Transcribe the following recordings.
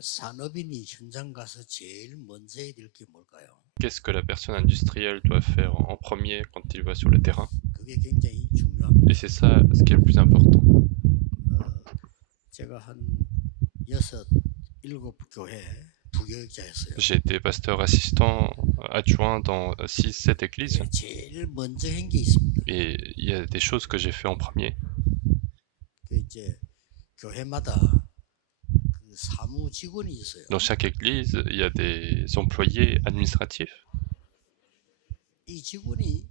산업인이 현장 가서 제일 먼저 해야 될 게 뭘까요? Qu'est-ce que la personne industrielle doit faire en premier quand il va sur le terrain? 그게 굉장히 Et 중요합니다. c'est ça ce qui est le plus important. 제가 한 6, 7 교회 부교육자였어요. J'ai été pasteur assistant adjoint dans 6-7 églises 예, 제일 먼저 한 게 있습니다. et il y a des choses que j'ai fait en premier. 그 이제 교회마다 그 사무 직원이 있어요. Dans chaque église, il y a des employés administratifs 이 직원이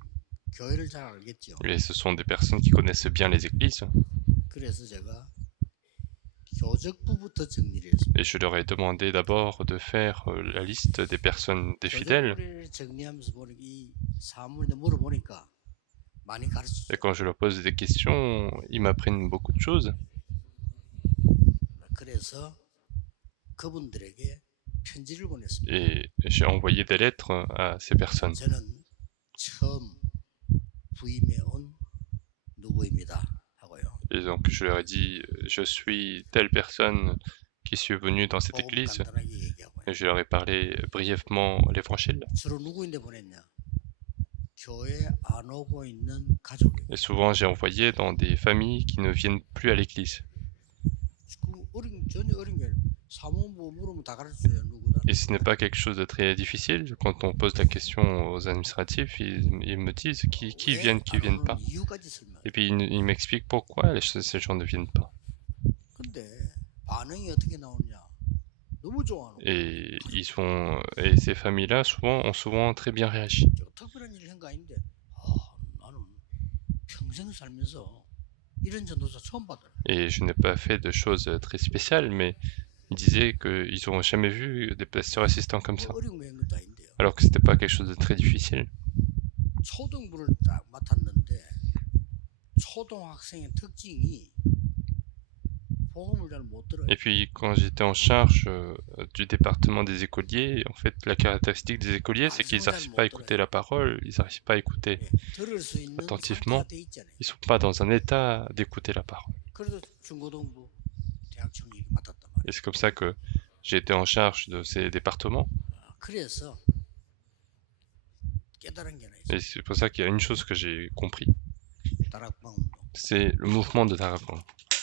교회를 잘 알겠죠. et ce sont des personnes qui connaissent bien les églises. 그래서 제가 교적부부터 정리를 했습니다. Et je leur ai demandé d'abord de faire la liste des personnes, des fidèles. 교적부를 정리하면서 보니까 이 사무인데 물어보니까 많이 가르쳤어요. Et quand je leur pose des questions, ils m'apprennent beaucoup de choses. 그래서 그분들에게 편지를 보냈습니다. Et j'ai envoyé des lettres à ces personnes. 저는 처음 부임해 온 누구입니다 하고요. Et donc je leur ai dit, je suis telle personne qui suis venue dans cette 복음 église. 간단하게 얘기하고요. Et je leur ai parlé brièvement l'évangile. 주로 누구인데 보냈냐? 교회 안 오고 있는 가족이에요. Et souvent j'ai envoyé dans des familles qui ne viennent plus à l'église. 전혀 어린 게 아니라 사무부 물으면 다 가르쳐줘요. 누구다. Et ce n'est pas quelque chose de très difficile. Quand on pose la question aux administratifs, ils me disent qui viennent pas. 이유까지 설명. Et puis ils m'expliquent pourquoi ces gens ne viennent pas. 근데 반응이 어떻게 나오냐? 너무 좋아하는 거예요. Et ces familles-là ont souvent très bien réagi. 제가 특별한 일을 한 거 아닌데 나는 평생 살면서 이런 전도사 처음 받아요. Et je n'ai pas fait de choses très spéciales, mais ils disaient qu'ils n'ont jamais vu des pasteurs assistants comme ça. 어려운 거 한 것도 아닌데요. Alors que c'était pas quelque chose de très difficile. 초등부를 딱 맡았는데 초등학생의 특징이 복음을 잘 못 들어요. Et puis quand j'étais en charge du département des écoliers, en fait la caractéristique des écoliers c'est qu'ils n'arrivent pas à écouter la parole, ils n'arrivent pas à écouter 예, 들을 수 있는 attentivement, 상태가 돼 있잖아요. ils sont pas dans un état d'écouter la parole. 그래도 중고등부 대학청 일 맡았단 말이에요. Et c'est comme ça que j'ai été en charge de ces départements. 그래서 깨달은 게 하나 Et 있어요. c'est pour ça qu'il y a une chose que j'ai compris, 다락방 운동. c'est le mouvement de Darabang.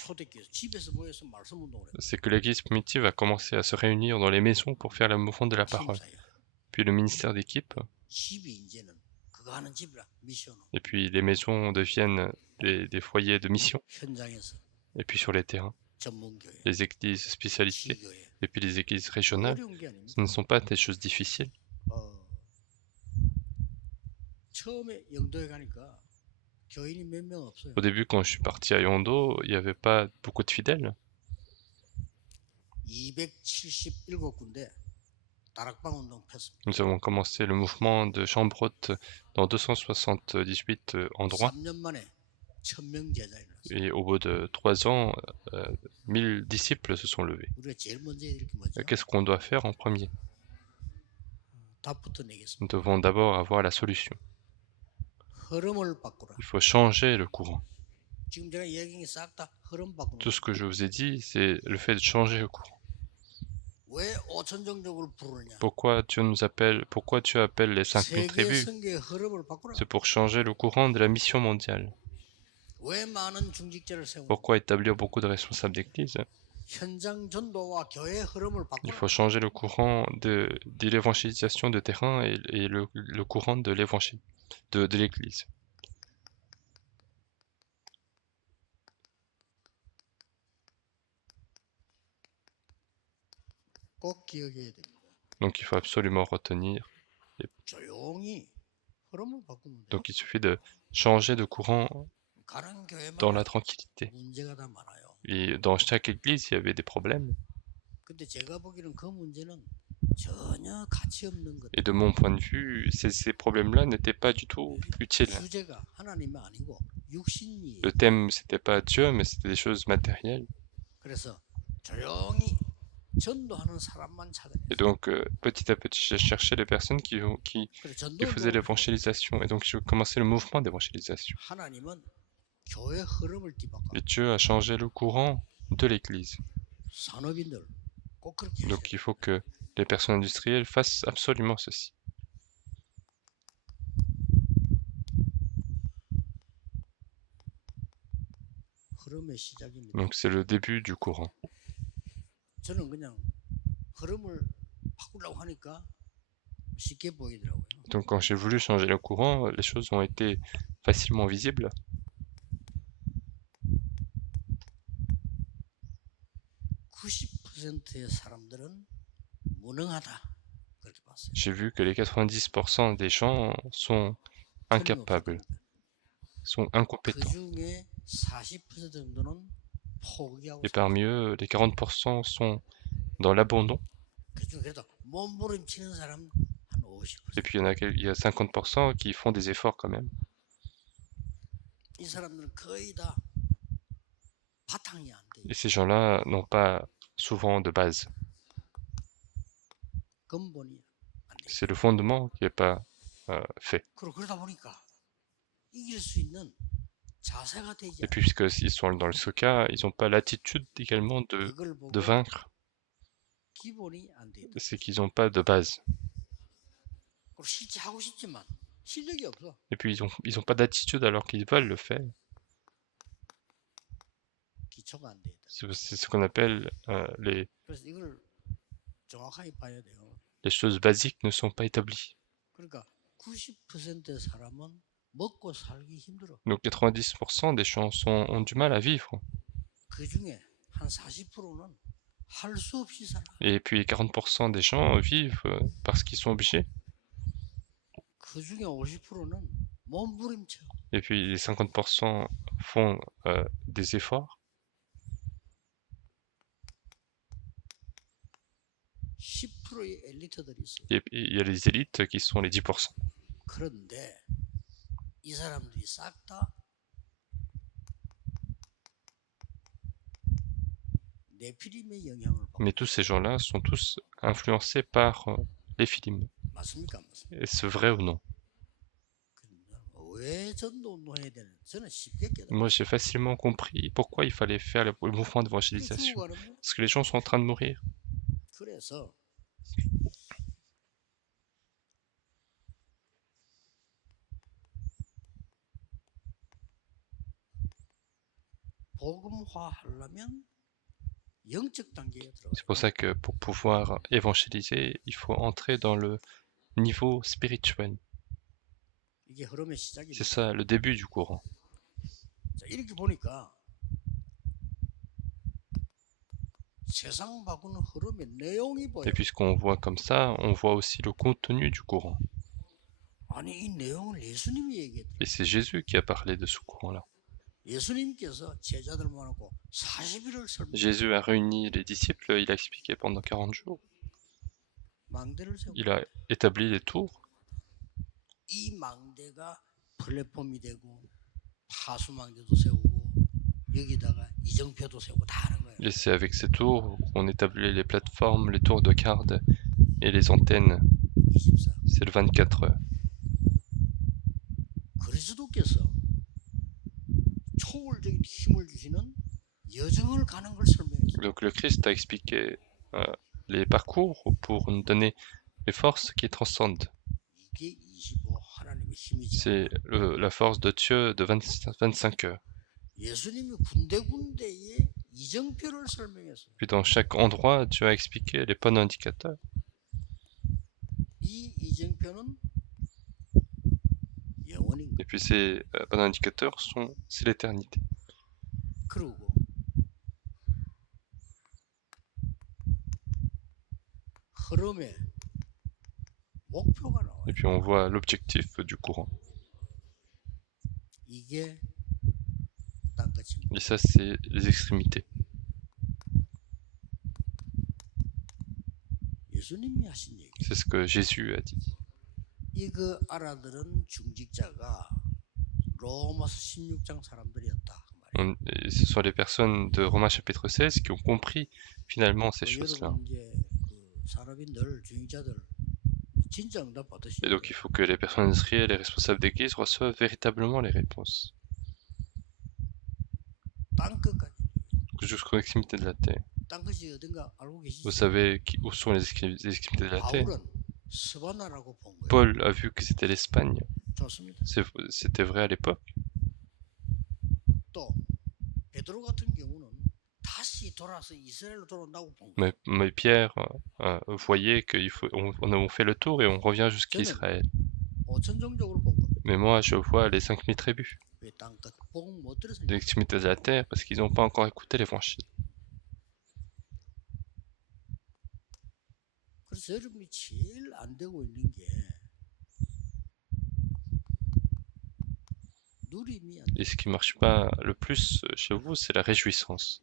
초대교회 집에서 모여서 말씀 운동을 해요. C'est que l'église primitive a commencé à se réunir dans les maisons pour faire le mouvement de la parole. 팀사역. Puis le ministère d'équipe, 집이 이제는 그거 하는 집이라 미션으로 et puis les maisons deviennent des foyers de mission, 현장에서 et puis sur les terrains, 전문교회, les églises spécialisées, 지교회. et puis les églises régionales. 어려운 게 아닙니다. Ce ne sont pas des choses difficiles. 처음에 영도에 가니까 교인이 몇 명 없어요. Au début, quand je suis parti à Yondo, il n'y avait pas beaucoup de fidèles. 277군데 다락방 운동 폈습니다. Nous avons commencé le mouvement de chambre haute dans 278 endroits. 3년 만에 1000명 제자를 낳았어요. Et au bout de 3 ans, 1000 disciples se sont levés. 우리가 제일 먼저 해야 될 게 뭐죠? Qu'est-ce qu'on doit faire en premier? 답부터 내겠습니다. Nous devons d'abord avoir la solution. 흐름을 바꾸라. Il faut changer le courant. 지금 제가 얘기한 게 싹 다 흐름 바꾸는 Tout ce que je vous ai dit, c'est le fait de changer le courant. 왜 오천정족을 부르냐? Pourquoi Dieu appelle les 5000 세계 tribus? 선교의 흐름을 바꾸라. C'est pour changer le courant de la mission mondiale. 왜 많은 중직자를 세우냐? Pourquoi établir beaucoup de responsables d'église? 현장 전도와 교회의 흐름을 Il 바꾸라. faut changer le courant de l'évangélisation de terrain et le courant de l'évangile, de l'église. 꼭 기억해야 됩니다. Donc il faut absolument retenir. 조용히 흐름을 바꾸면 돼요. Donc il suffit de changer de courant 가는 dans la 교회마다 tranquillité. 문제가 다 많아요. Et dans chaque église, il y avait des problèmes. 근데 제가 보기에는 그 문제는 전혀 가치 없는 것. Et de mon point de vue, ces problèmes-là n'étaient pas du tout utiles. 주제가 하나님이 아니고 육신이. Le thème, c'était pas Dieu, mais c'était des choses matérielles. 그래서 조용히 전도하는 사람만 찾아내요. Et donc, petit à petit, j'ai cherché les personnes qui 그래, faisaient l'évangélisation. Et donc, j'ai commencé le mouvement d'évangélisation. 하나님은 교회 흐름을 뒤바꿔. Et Dieu a changé le courant de l'église. 산업인들 꼭 꼭 그렇게 하셔야 Donc il 돼요. faut que les personnes industrielles fassent absolument ceci. 흐름의 시작입니다. Donc c'est le début du courant. 저는 그냥 흐름을 바꾸려고 하니까 쉽게 보이더라고요. Donc quand j'ai voulu changer le courant, les choses ont été facilement visibles. 90%의 사람들은 무능하다 그렇게 봤어요. J'ai vu que les 90% des gens sont 틀림없을 incapables, 겁니다. sont 그 incompétents. 중에 40% 정도는 포기하고 Et parmi eux, les 40% sont dans l'abandon. 그 중에 그래도 몸부림치는 사람 한 50%. Et puis il y a 50% qui font des efforts quand même. 이 사람들은 거의 다 바탕이 안 돼. Et ces gens-là n'ont pas souvent de base. 근본이 안 돼. C'est le fondement qui n'est pas fait. 그러다 보니까 이길 수 있는 자세가 되지 Et 않아요. puisqu'ils sont dans ce cas, ils n'ont pas l'attitude également 그걸 de 보고 vaincre. 기본이 안 돼. C'est qu'ils n'ont pas de base. 그리고 실제 하고 싶지만 실력이 없어. Et puis ils ont pas d'attitude alors qu'ils veulent le faire. 기초가 안 돼. C'est ce qu'on appelle 그래서 이걸 정확하게 봐야 돼요. les choses basiques ne sont pas établies. 그러니까 90%의 사람은 먹고 살기 힘들어. Donc 90% des gens ont du mal à vivre. 그 중에 한 40%는 할 수 없이 살아. Et puis 40% des gens vivent parce qu'ils sont obligés. 그 중에 50%는 몸부림쳐. Et puis les 50% font des efforts. 10%의 엘리트들이 있어요. Et il y a les élites qui sont les 10%. 그런데 이 사람들이 싹 다 네피림의 영향을 받고 Mais tous ces gens-là sont tous influencés par les films. 맞습니까? 안 맞습니까? Est-ce vrai ou non? 왜 전도 운동해야 되는? 저는 쉽게 깨달아. Moi, j'ai facilement compris pourquoi il fallait faire le mouvement d'évangélisation. 죽어가는데 Parce que les gens sont en train de mourir. 그래서 복음화 하려면 영적 단계에 들어가요. C'est pour ça que pour pouvoir évangéliser, il faut entrer dans le niveau spirituel. 이게 흐름의 C'est 시작입니다. ça, le début du courant. 자, 이렇게 보니까 세상 바꾸는 흐름의 내용이 보여. Et puisqu'on voit comme ça, on voit aussi le contenu du courant. 아니 이 내용을 예수님이 얘기했대. Et c'est Jésus qui a parlé de ce courant-là. 예수님께서 제자들 모아놓고 40일을 설명. Jésus a réuni les disciples, il a expliqué pendant 40 jours. 망대를 세우고 Il a établi les tours. 이 망대가 플랫폼이 되고 파수망대도 세우고 여기다가 이정표도 세우고 다 하는 거예요. Et c'est avec ces tours qu'on établit les plateformes, les tours de garde et les antennes. 24. C'est le 24 heures. 그리스도께서 초월적인 힘을 주시는 여정을 가는 걸 설명했어요. Donc le Christ a expliqué les parcours pour nous donner les forces qui transcendent. 이게 25 하나님의 힘이죠. C'est la force de Dieu de 25 heures. 예수님이 군데군데에 이정표를 설명했어요. Puis dans chaque endroit, Dieu a expliqué les panneaux indicateurs. 이 이정표는 영원인 Et puis ces panneaux indicateurs, c'est l'éternité. 그러고 흐름의 목표가 나와요. Et puis on voit l'objectif du courant. 이게 땅끝입니다. Et ça, c'est les extrémités. 예수님이 하신 얘기. C'est ce que Jésus a dit. 이거 알아들은 중직자가 로마서 16장 사람들이었다. 그 말이에요. Et ce sont les personnes de Romains chapitre 16 qui ont compris finalement ces choses-là. 여러분 이제 그 산업인들, 중직자들 진짜 응답 받으시죠. Et donc il faut que les personnes industrielles et les responsables d'église reçoivent véritablement les réponses. 땅끝까지. Jusqu'aux extrémités de la terre. 땅끝이 어딘가 알고 Vous 계시죠? savez où sont les extrémités de la Terre? 바울은 스바나라고 본 거예요. Paul a vu que c'était l'Espagne. 좋습니다. C'était vrai à l'époque. 또 베드로 같은 경우는 다시 돌아서 이스라엘로 돌아온다고 본 거예요. Mais Pierre voyait qu'on fait le tour et on revient jusqu'à 저는 Israël. 5천종족으로 본 겁니다. Mais moi, je vois les 5000 tribus, 왜 땅끝 복음 못 들어서 les extrémités de la terre, parce qu'ils n'ont pas encore écouté l'évangile. 그래서 여러분이 제일 안 되고 있는 게 누림이 안 돼. Et ce qui marche pas le plus chez vous, c'est la réjouissance.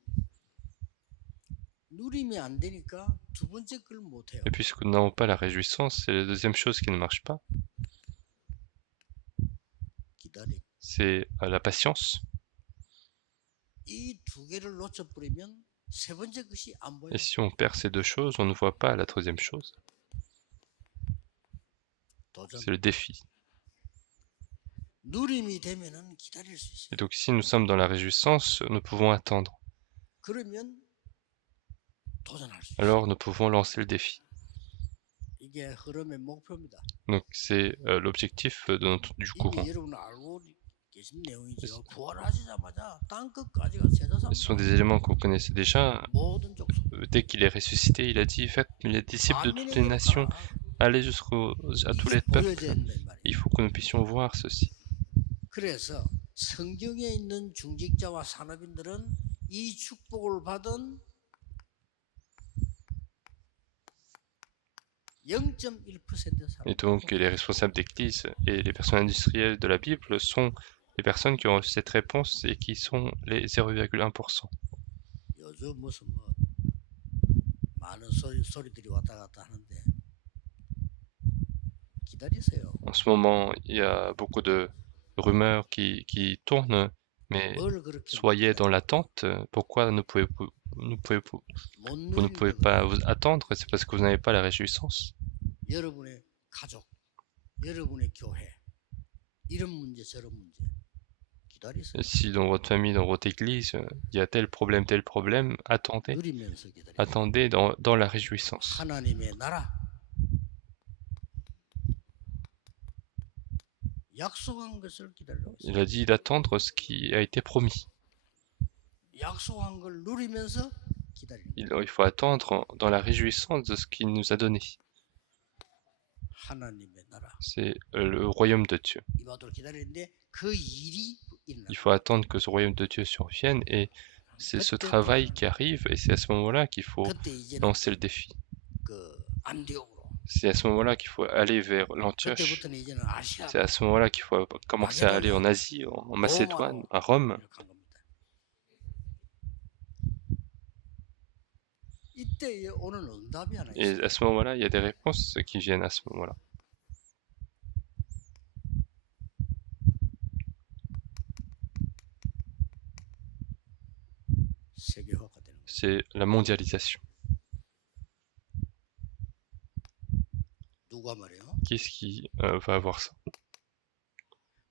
누림이 안 되니까 두 번째 걸 못 해요. Et puisque nous n'avons pas la réjouissance, c'est la deuxième chose qui ne marche pas, 기다림. c'est la patience. 이 두 개를 놓쳐버리면 세 번째 것이 안 보여요. Et si on perd ces deux choses, on ne voit pas la troisième chose. 도전. C'est le défi. 누림이 되면은 기다릴 수 있어요. Et donc si nous sommes dans la réjouissance, nous pouvons attendre. 그러면 도전할 수 있어요. Alors nous pouvons lancer le défi. 이게 흐름의 목표입니다. Donc c'est l'objectif du courant. 이미 여러분 알고 계신 내용이죠. 부활하시자마자 땅 끝까지가 세자상 Ce sont des éléments que vous connaissez déjà. 모든 족속. Dès qu'il est ressuscité, il a dit, faites les disciples de toutes les nations, allez à tous les peuples. Il faut que nous puissions voir ceci. 그래서 성경에 있는 중직자와 산업인들은 이 축복을 받은 0.1% 사람. Et donc les responsables d'église et les personnes industrielles de la Bible sont les personnes qui ont reçu cette réponse et qui sont les 0,1%. 요즘 무슨 뭐 많은 소리들이 왔다 갔다 하는데 기다리세요. En ce moment, il y a beaucoup de rumeurs qui tournent, mais 뭘 그렇게 soyez dans l'attente. Pourquoi vous ne pouvez pas vous attendre? C'est parce que vous n'avez pas la réjouissance. 여러분의 가족, 여러분의 교회 이런 문제 저런 문제 기다리세요. Si dans votre famille, dans votre église, il y a tel problème, attendez. 누리면서 기다리세요. Attendez dans la réjouissance. 하나님의 나라 약속한 것을 기다리라고 Il 했어요. a dit d'attendre ce qui a été promis. 약속한 걸 누리면서 기다리는 거예요. Il faut attendre dans la réjouissance de ce qu'il nous a donné. 하나님의 나라 C'est le royaume de Dieu. 이마도록 기다리는데 그 일이 일어나. Il faut attendre que ce royaume de Dieu survienne et c'est ce travail qui arrive et c'est à ce moment-là qu'il faut 그때 이제는 lancer le défi. 그 안디옥으로. C'est à ce moment-là qu'il faut aller vers l'Antioche. 그때부터는 이제는 아시아 C'est à ce moment-là qu'il faut commencer à aller en Asie, en Macédoine, à Rome. 이렇게 한 겁니다. 이때에 오는 응답이 하나 Et 있어요. à ce moment-là, il y a des réponses qui viennent à ce moment-là. 세계화가 되는 거예요. C'est la mondialisation. 누가 말해요? Qui est-ce qui va avoir ça?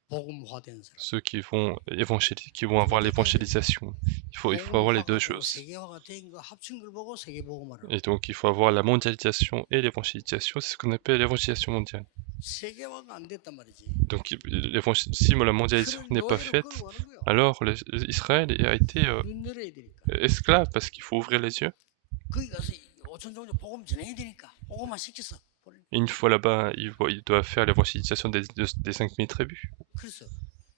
복음화된 사람. Ceux qui vont avoir l'évangélisation. Il faut avoir les deux choses. 세계화가 된 거 합친 걸 보고 세계복음화를. Et donc il faut avoir la mondialisation et l'évangélisation. C'est ce qu'on appelle l'évangélisation mondiale. 세계화가 안 됐단 말이지. Donc si la mondialisation n'est pas faite, alors Israël a été 눈 열어야 되니까. esclave parce qu'il faut ouvrir les yeux. 거기 가서 5천 종족 복음 전해야 되니까 복음화 시켜서. Et une fois là-bas, il doit faire l'évangélisation des 5000 tribus. 그래서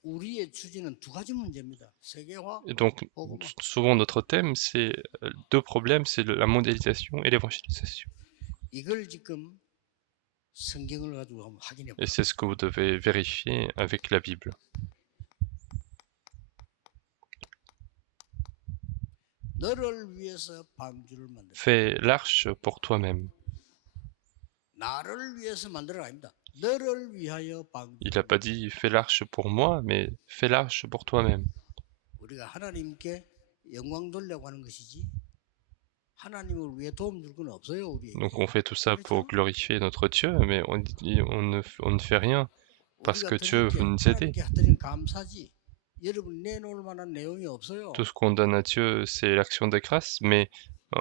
우리의 주제는 두 가지 문제입니다. 세계화, Et donc 복음화. souvent notre thème, c'est deux problèmes, c'est la mondialisation et l'évangélisation. 이걸 지금 성경을 가지고 한번 확인해 Et 보세요. c'est ce que vous devez vérifier avec la Bible. 너를 위해서 방주를 만들어. Fais l'arche pour toi-même. 나를 위해서 만들어 아닙니다. 너를 위하여 방주. Il n'a pas dit fais l'arche pour moi, mais fais l'arche pour toi-même. 우리가 하나님께 영광 돌려고 하는 것이지. 하나님을 위해 도움 줄 건 없어요, 우리. Donc on fait tout ça pour glorifier notre Dieu, mais on ne fait rien parce que Dieu veut nous aider. 감사지. 여러분 내놓을 만한 내용이 없어요. Tout ce qu'on donne à Dieu, c'est l'action de grâce, mais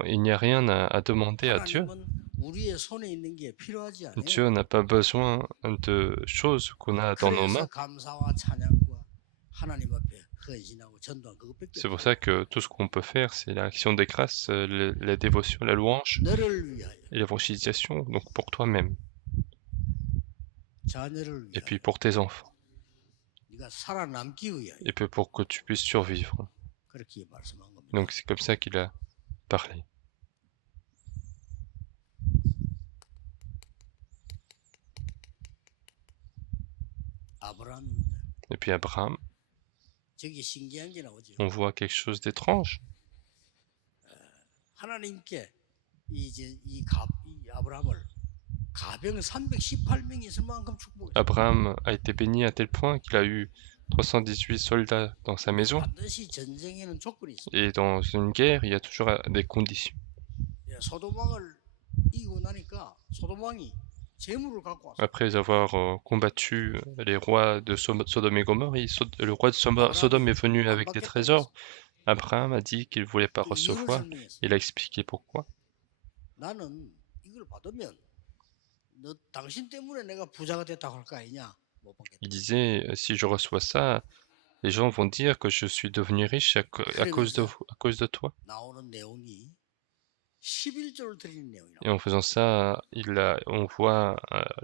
Il n'y a rien à demander à Dieu. 하나님은 우리의 손에 있는 게 필요하지 Dieu 않아요. n'a pas besoin de choses qu'on a dans nos 그래서 mains. 감사와 찬양과 하나님 앞에 헌신하고 전도한 그것밖에 C'est pour 없어요. ça que tout ce qu'on peut faire, c'est l'action des grâces, la dévotion, la louange 너를 위하여, et l'évangélisation, donc pour toi-même, 자녀를 et 위하여, puis pour tes enfants, 네가 살아남기 위하여 et puis pour que tu puisses survivre. 그렇게 말씀한 겁니다. Donc c'est comme ça qu'il a parlé. 아브라함입니다. Et puis Abraham, 저기 신기한 게 나오죠. on voit quelque chose d'étrange. 하나님께 이 아브라함을 가병 318명이 있을 만큼 축복했어요. Abraham a été béni à tel point qu'il a eu 318 soldats dans sa maison. 반드시 전쟁에는 조건이 있습니다. Et dans une guerre, il y a toujours des conditions. 예, 소돔왕을 이기고 나니까 소돔왕이 재물을 갖고 왔어요. Après avoir combattu les rois de Sodome et Gomorrhe, le roi de Sodome est venu 안 avec des 받겠다고 trésors. 했어요. Abraham a dit qu'il ne voulait pas 그 이유를 recevoir. 설명했어요. Il a expliqué pourquoi. 나는 이걸 받으면 너 당신 때문에 내가 부자가 됐다고 할 거 아니냐? 못 받겠다. Il disait, si je reçois ça, les gens vont dire que je suis devenu riche à cause de toi. 나오는 내용이 11조를 드리는 내용이라고. Et en faisant ça, on voit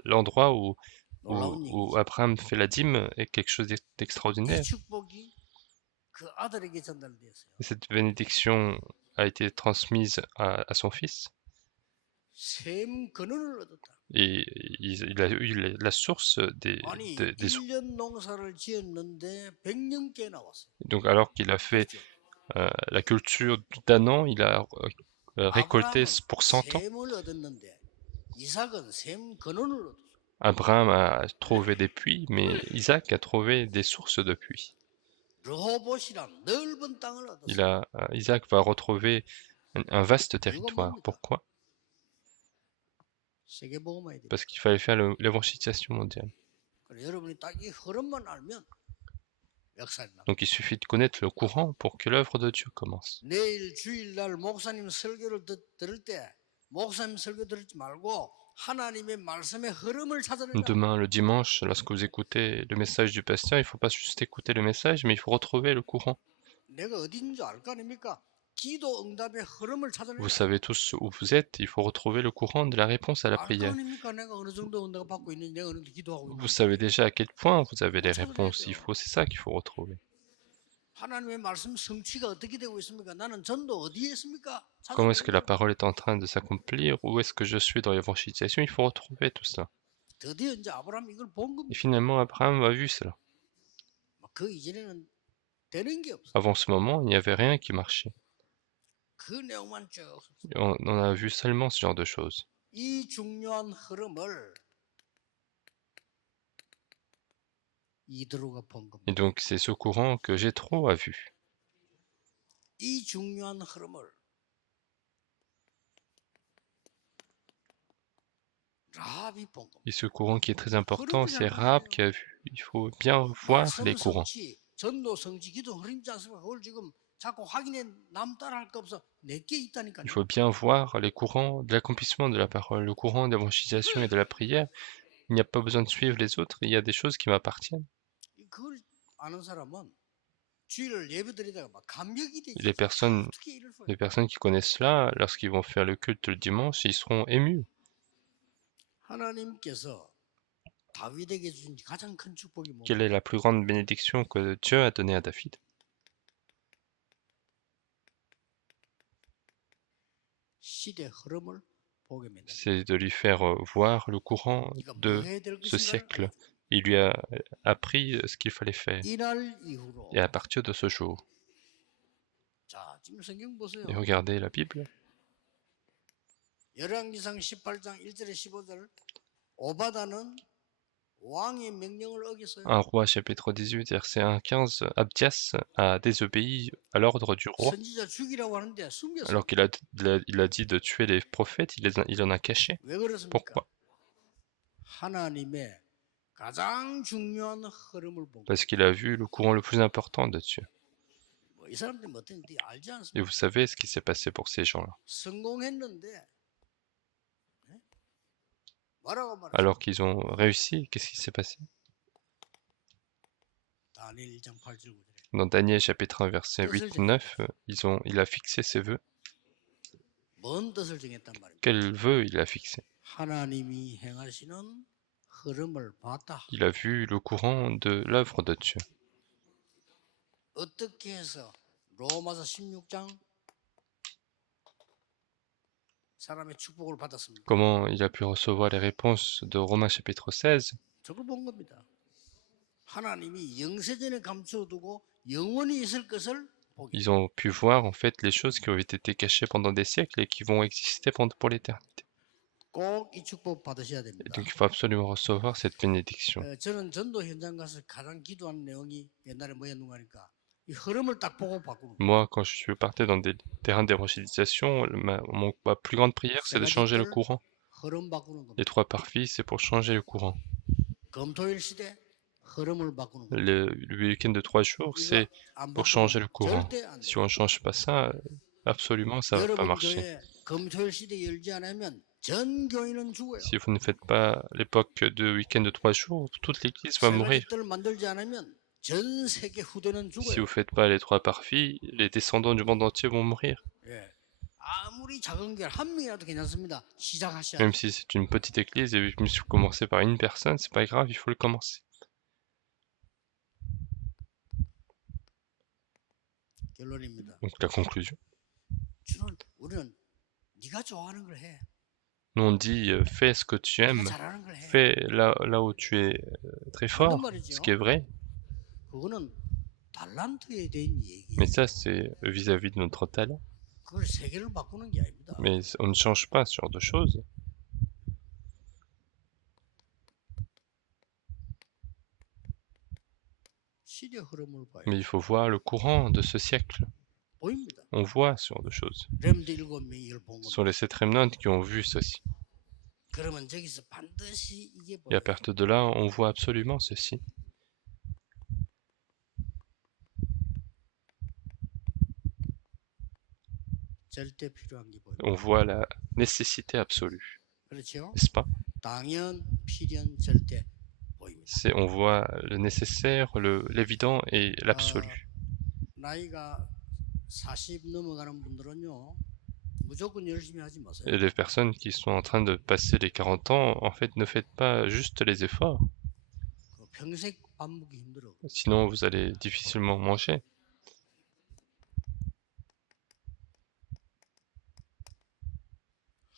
l'endroit où 놀라운 où 얘기죠. Abraham fait la dîme est quelque chose 이 d'extraordinaire. 축복이 그 아들에게 전달되었어요. Et cette bénédiction a été transmise à son fils. 샘 근원을 얻었다. Et il a eu la source 아니 des eaux. 1년 농사를 지었는데 100년께 나왔어요. Donc alors qu'il a fait la culture d'un an, il a récolté 아브라함은 pour 100 ans. 샘을 얻었는데 이삭은 샘 근원을 얻었어요. Abraham a trouvé des puits, mais Isaac a trouvé des sources de puits. 르호봇이란 넓은 땅을 얻었어요. Isaac va retrouver un vaste territoire. Pourquoi? 세계복음화에 대해. Parce qu'il fallait faire l'évangélisation mondiale. 그래서 여러분이 딱 이 흐름만 알면 역사를 나. Donc il suffit de connaître le courant pour que l'œuvre de Dieu commence. 내일 주일날 목사님 설교를 들을 때 목사님 설교 들지 말고 하나님의 말씀의 흐름을 찾아내라. Demain, le dimanche, lorsque vous écoutez le message du pasteur, il ne faut pas juste écouter le message, mais il faut retrouver le courant. 내가 어디 있는 줄 알 거 아닙니까? 기도 응답의 흐름을 찾아내라. Vous savez tous où vous êtes, il faut retrouver le courant de la réponse à la 알 거 prière. 아닙니까? 내가 어느 정도 응답 받고 있는지, 내가 어느 정도 기도하고 Vous 있는지. savez déjà à quel point vous avez les réponses. C'est ça qu'il faut retrouver. 하나님의 말씀 성취가 어떻게 되고 있습니까? 나는 전도 어디에 있습니까? Comment est-ce que la parole est en train de s'accomplir? Où est-ce que je suis dans l'évangélisation? Il faut retrouver tout ça. 드디어 이제 아브라함 이걸 본 Et 겁니다. finalement, Abraham a vu cela. 그 이전에는 되는 게 없어. Avant ce moment, il n'y avait rien qui marchait. 그 내용만 쭉. On a vu seulement ce genre de choses. 이 중요한 흐름을 이드로가 본 겁니다. Et donc, c'est ce courant que Jéthro a vu. 이 중요한 흐름을 라합이 본 겁니다. Et ce courant qui est très important, c'est Rahab qui a vu. Il faut bien voir les courants. 성취, 전도 성취, 기도 흐름 있지 않습니까? 그걸 지금 자꾸 확인해 남 따라할 거 없어. 내게 있다니까요. Il faut bien voir les courants de l'accomplissement de la parole, le courant d'évangélisation et de la prière. Il n'y a pas besoin de suivre les autres, il y a des choses qui m'appartiennent. 그걸 아는 사람은 주일을 예배드리다가 막 감격이 되지. Les personnes qui connaissent cela, lorsqu'ils vont faire le culte le dimanche, ils seront émus. 하나님께서 다윗에게 준 가장 큰 축복이 뭡니까? Quelle est la plus grande bénédiction que Dieu a donnée à David? 시대 흐름을 보게 만든다. C'est de lui faire voir le courant de ce siècle. Il lui a appris ce qu'il fallait faire. 이날 이후로. Et à partir de ce jour, 자, 지금 성경 보세요. et regardez la Bible. 열왕기상 18장 1절에 15절 오바다는 왕의 명령을 어겼어요. Un roi, chapitre 18, verset 1 à 15, Abdias a désobéi à l'ordre du roi. 선지자 죽이라고 하는데 숨겼어요. Alors qu'il a dit de tuer les prophètes, il en a caché. 왜 그렇습니까? Pourquoi? 하나님의 가장 중요한 흐름을 본 거예요. Parce qu'il a vu le courant le plus important de Dieu. 이 사람들이 뭐 어땠는지 알지 Et 않습니까? vous savez ce qui s'est passé pour ces gens-là. 성공했는데 뭐라고 말했습니까? Alors qu'ils ont réussi, qu'est-ce qui s'est passé? 다니엘 1장 8절 9절에 Dans Daniel chapitre 1 verset 8 9, il a fixé ses vœux. 뭔 뜻을 정했단 말입니다. Quel vœu il a fixé? 하나님이 행하시는 흐름을 봤다. Il a vu le courant de l'œuvre de Dieu. 어떻게 해서 로마서 16장 사람의 축복을 받았습니까? Comment il a pu recevoir les réponses de Romains chapitre 16? 저걸 본 겁니다. 하나님이 영세전에 감춰두고 영원히 있을 것을 보기. Ils ont pu voir en fait les choses qui ont été cachées pendant des siècles et qui vont exister pour l'éternité. 꼭 이 축복 받으셔야 Et 됩니다. donc il faut absolument recevoir cette bénédiction. 저는 전도 현장 가서 가장 기도하는 내용이 옛날에 뭐였는가 하니까 이 흐름을 딱 보고 바꾸는 거예요. Moi, quand je suis parti dans des terrains d'évangélisation, ma plus grande prière, c'est de changer le courant. 흐름 바꾸는 겁니다. Les 3 parvis, c'est pour changer le courant. 금토일 시대 흐름을 바꾸는 겁니다. Le week-end de 3 jours, c'est 안 pour 바꾸면 changer le courant. 절대 안 Si 돼요. on ne change pas ça, absolument, ça va pas 여러분 marcher. 교회 금토일 시대 열지 않으면 전 교인은 죽어요. Si vous ne faites pas l'époque de week-end de 3 jours, toute l'église va mourir. 세가지들을 만들지 않으면 전 세계 후대는 Si 죽어요. vous ne faites pas les 3 parvis, les descendants du monde entier vont mourir. 예. 아무리 작은 교회 한 명이라도 괜찮습니다. 시작하셔야 Même 돼요. si c'est une petite église et si vous commencez par une personne, c'est pas grave, il faut le commencer. 결론입니다. Donc la conclusion. 우리는 네가 좋아하는 걸 해. Nous on dit fais ce que tu 네가 aimes, 잘하는 걸 해. fais là où tu es très 맞는 fort, 말이죠. ce qui est vrai. 그거는 달란트에 대한 얘기. Mais ça c'est vis-à-vis de notre talent. 그걸 세계를 바꾸는 게 아닙니다. Mais on ne change pas ce genre de choses. 시대 흐름을 봐요. Mais il faut voir le courant de ce siècle. 보입니다. On voit ce genre de choses. 렘드 7명이 이걸 본 Ce 겁니다. sont les 7 remnants qui ont vu ceci. 그러면 저기서 반드시 이게 Et à 보여요. partir de là, on voit absolument ceci. 절대 필요한 게 보여요. On voit la nécessité absolue, 그렇죠? n'est-ce pas? 당연, 필연, 절대 보입니다. On voit le nécessaire, l'évident et l'absolu. 나이가 40 넘어가는 분들은요, 무조건 열심히 하지 마세요. Et les personnes qui sont en train de passer les 40 ans, en fait, ne faites pas juste les efforts. 그 평생 밥 먹기 힘들어. Sinon, vous allez difficilement manger.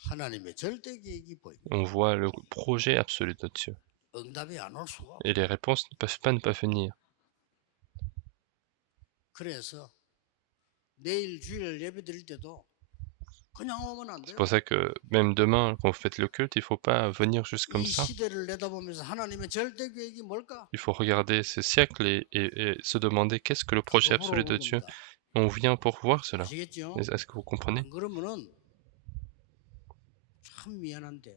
하나님의 절대 계획이 보입니다. On voit le projet absolu de Dieu. 응답이 안 올 수가 없어요. Et les réponses ne peuvent pas ne pas venir. 그래서 내일 주일 예배 드릴 때도 그냥 오면 안 C'est 돼요. pour ça que même demain, quand vous faites le culte, il ne faut pas venir juste comme 이 ça. 시대를 내다보면서 하나님의 절대 계획이 뭘까? Il faut regarder ces siècles et se demander qu'est-ce que le projet 그거 보러 absolu de 오는 Dieu. 겁니다. On vient pour voir cela. 아시겠죠? Est-ce que vous comprenez? 안 그러면은 참 미안한데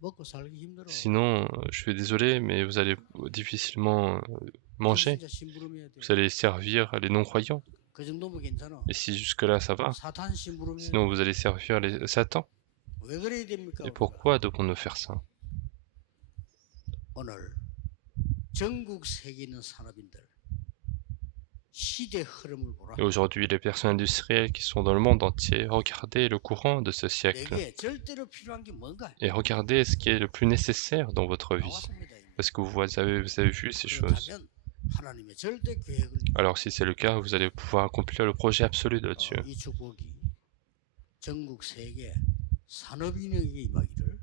먹고 살기 힘들어. Sinon, je suis désolé, mais vous allez difficilement manger. 진짜 심부름해야 돼. Vous allez servir les non-croyants. 그 정도면 괜찮아. Et si jusque-là ça va, 사탄 심부름해야 돼. sinon vous allez servir les Satan. 왜 그래야 됩니까? Et pourquoi devons-nous faire ça? 오늘 전국 세계 있는 산업인들 시대 흐름을 보라. Et aujourd'hui, les personnes industrielles qui sont dans le monde entier, regardez le courant de ce siècle. 내게 절대로 필요한 게 뭔가? Et regardez ce qui est le plus nécessaire dans votre vie. 나왔습니다. 이미. Parce que vous avez vu ces choses. 그렇다면 하나님의 절대 계획을 Alors si c'est le cas, vous allez pouvoir accomplir le projet absolu de Dieu. 이 축복이 전국 세계 산업인에게 임하기를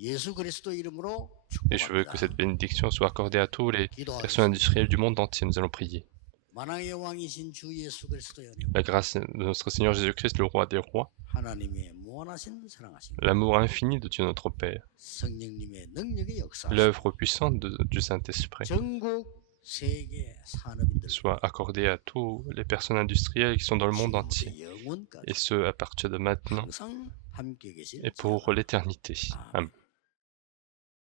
예수 그리스도 이름으로 Et je veux que cette 축복합니다. bénédiction soit accordée à tous les personnes industrielles du monde entier. Nous allons prier. 만왕의 왕이신 주 예수 그리스도의 은혜, La grâce de notre Seigneur Jésus-Christ, le roi des rois, 하나님의 무한하신 사랑하심, l'amour infini de Dieu notre Père, 성령님의 능력의 역사, l'œuvre puissante du Saint-Esprit 전국 세계 산업인들 soit accordée à tous les personnes industrielles qui sont dans le monde entier. 영원까지 Et ce, à partir de maintenant 항상 함께 계실 et pour l'éternité. Amen.